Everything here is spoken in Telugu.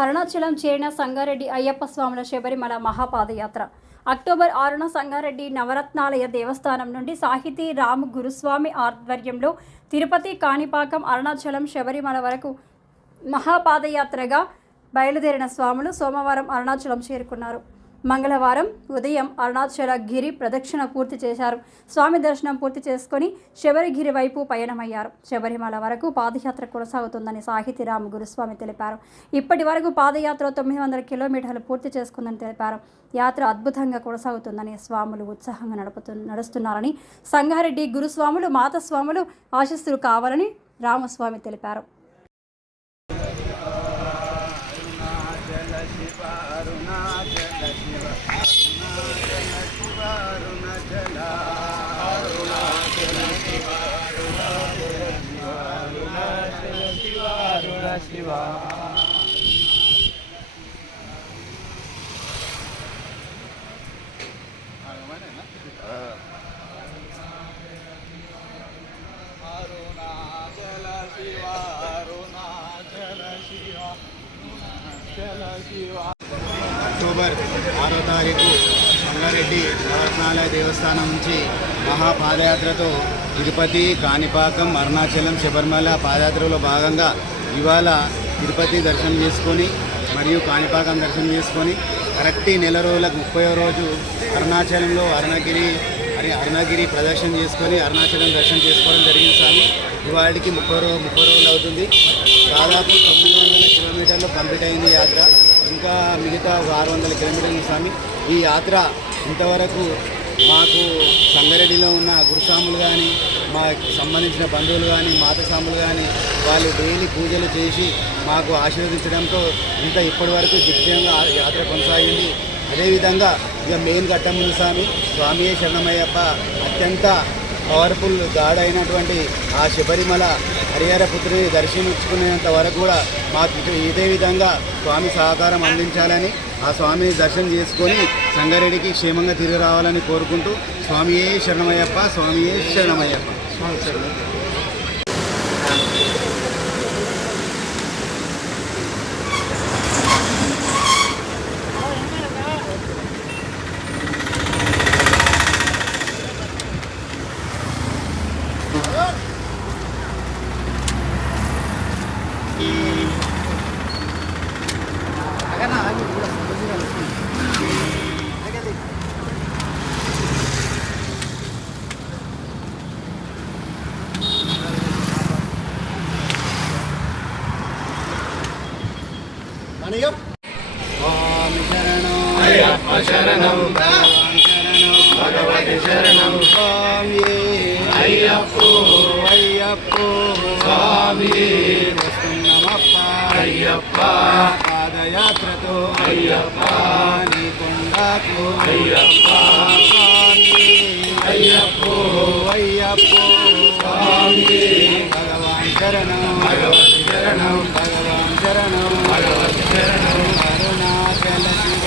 అరుణాచలం చేరిన సంగారెడ్డి అయ్యప్ప స్వాముల శబరిమల మహాపాదయాత్ర. అక్టోబర్ ఆరున సంగారెడ్డి నవరత్నాలయ దేవస్థానం నుండి సాహితీ రామ్ గురుస్వామి ఆధ్వర్యంలో తిరుపతి కాణిపాకం అరుణాచలం శబరిమల వరకు మహాపాదయాత్రగా బయలుదేరిన స్వాములు సోమవారం అరుణాచలం చేరుకున్నారు. మంగళవారం ఉదయం అరుణాచల గిరి ప్రదక్షిణ పూర్తి చేశారు. స్వామి దర్శనం పూర్తి చేసుకొని శబరిగిరి వైపు పయనమయ్యారు. శబరిమల వరకు పాదయాత్ర కొనసాగుతుందని సాహితీరామ్ గురుస్వామి తెలిపారు. ఇప్పటి వరకు పాదయాత్ర తొమ్మిది వందల కిలోమీటర్లు పూర్తి చేసుకుందని తెలిపారు. యాత్ర అద్భుతంగా కొనసాగుతుందని స్వాములు ఉత్సాహంగా నడుపుతు నడుస్తున్నారని సంగారెడ్డి గురుస్వాములు మాతస్వాములు ఆశస్సులు కావాలని రామస్వామి తెలిపారు. అరుణాచల శివ అరుణాచల శివ అరుణాచల శివ. అక్టోబర్ ఆరో తారీఖు సంగారెడ్డి నవరత్నాలయ దేవస్థానం నుంచి మహాపాదయాత్రతో తిరుపతి కాణిపాకం అరుణాచలం శబరిమల పాదయాత్రలో భాగంగా ఇవాళ తిరుపతి దర్శనం చేసుకొని మరియు కాణిపాకం దర్శనం చేసుకొని కరెక్ట్ నెల రోజులకు ముప్పై రోజు అరుణాచలంలో అరుణగిరి అని అరుణగిరి ప్రదర్శన చేసుకొని అరుణాచలం దర్శనం చేసుకోవడం జరిగింది స్వామి. ఇవాళకి ముప్పై రోజు ముప్పై రోజులు అవుతుంది. దాదాపు తొమ్మిది వందల కిలోమీటర్లు కంప్లీట్ అయింది యాత్ర. ఇంకా మిగతా ఆరు వందల కిలోమీటర్లు స్వామి. ఈ యాత్ర ఇంతవరకు మాకు సంగారెడ్డిలో ఉన్న గురుస్వాములు కానీ మాకు సంబంధించిన బంధువులు కానీ మాతస్వాములు కానీ వాళ్ళు డైలీ పూజలు చేసి మాకు ఆశీర్వదించడంతో ఇంత ఇప్పటి వరకు దిగ్విజయంగా ఆ యాత్ర కొనసాగింది. అదేవిధంగా ఇక మెయిన్ ఘట్టముందు స్వామి. స్వామి శరణమయ్యప్ప. అత్యంత పవర్ఫుల్ గాడ్ అయినటువంటి ఆ శబరిమల హరిహర పుత్రుని దర్శించుకునేంత వరకు కూడా మాకు ఇదే విధంగా స్వామి సహకారం అందించాలని ఆ స్వామిని దర్శనం చేసుకొని సంగారెడ్డికి క్షేమంగా తిరిగి రావాలని కోరుకుంటూ స్వామియే శరణమయ్యప్ప స్వామియే శరణమయ్యప్ప. స్వామి శరణం స్వామి శరణం అయ్యప్ప శరణం భగవతి శరణం స్వామి అయ్యప్పో అయ్యప్పో స్వామి వస్తున్నమప్ప అయ్యప్ప పాదయాత్రతో అయ్యప్ప నీ కొండకు అయ్యప్ప స్వామి అయ్యప్పో అయ్యప్పో స్వామి భగవాన్ శరణం భగవతి శరణం భగవాన్ శరణం భగవతి శరణం అరుణాచల శివ